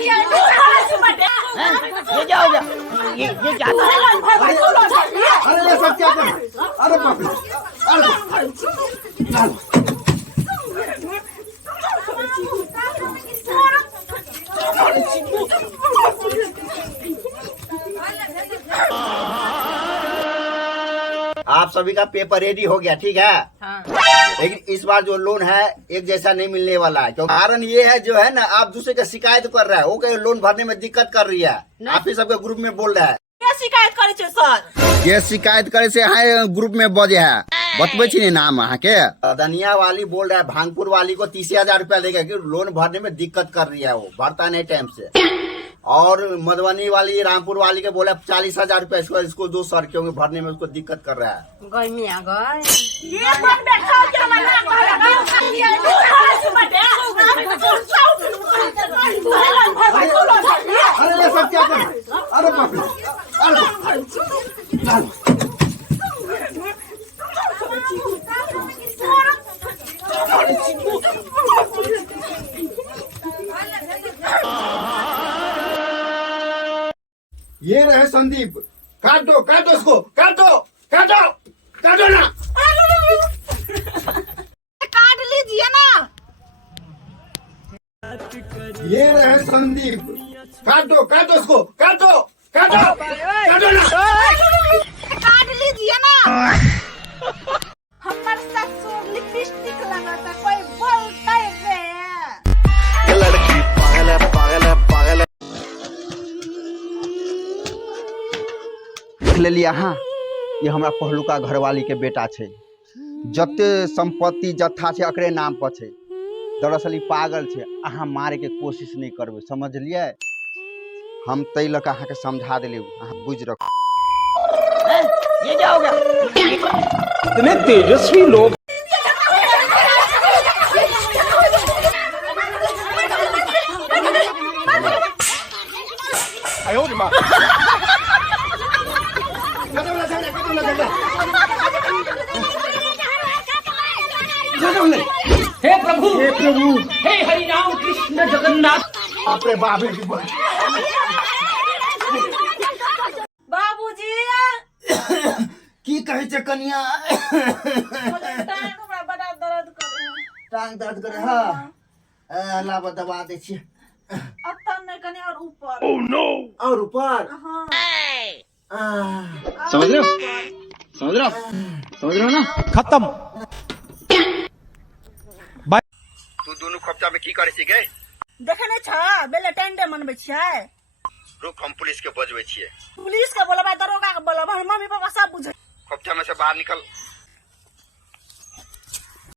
ये क्या हो गया? ये क्या था? अरे ये सब क्या कर? अरे बाप रे! आप सभी का पेपर रेडी हो गया, ठीक है। हाँ। लेकिन इस बार जो लोन है एक जैसा नहीं मिलने वाला है, क्योंकि कारण ये है जो है ना, आप दूसरे का शिकायत कर रहा है, वो कहीं लोन भरने में दिक्कत कर रही है। आप ही सबके ग्रुप में बोल रहा है। क्या शिकायत करे छे सर? ये शिकायत करे से है ग्रुप में बजे है, बतबे छी नाम अहाँ के। दनिया वाली बोल रहा है भांगपुर वाली को 30,000 रुपया देगा कि लोन भरने में दिक्कत कर रही है, वो भरता नहीं टाइम से। और मधुबनी वाली रामपुर वाली के बोला 40,000 रुपया इसको दो सर, क्योंकि भरने में उसको दिक्कत कर रहा है। गर्मी आ गई। अरे ये सब क्या कर? अरे बाप रे! ये रहे संदीप, काट दो इसको, काटो ना। काट लीजिए ना। ये रहे संदीप, काट दो इसको, काटो ना। काट लीजिए ना। हमर ससुर लिपस्टिक लगाता, कोई बोलता है रे। ये लड़की पागल है। देख लेलिए हाँ, ये हमरा पहलुका घरवाली के बेटा छे। जते संपत्ति जत्था छे एकरे नाम पर छे। दरअसल ई पागल छे, अहाँ मारे के कोशिश नहीं करबे, समझलिए। हम तै लक अहाँ के समझा देलिए, अहाँ बुझ रखो। ये क्या हो गया? इतने तेजस्वी लोग। हे प्रभु हे हरि राम कृष्ण जगन्नाथ। अपने बाबे की बोल। बाबूजी की कहे छे कनिया? बड़ा दर्द करे। टांग दर्द करे। हाँ, लाभ दबा दे छिए। अत्ता नहीं कने और ऊपर। और ऊपर। हाँ। समझ रहे हो ना? खत्म। तू दोनों खपचा में की करे छी गे? देखे नहीं छ बेले टेंडे मनबे छियै। रुक, हम पुलिस के बजबे छिए। पुलिस के बोलबा, दरोगा के बोलबा, मम्मी पापा सब बुझे। खपचा में से बाहर निकल।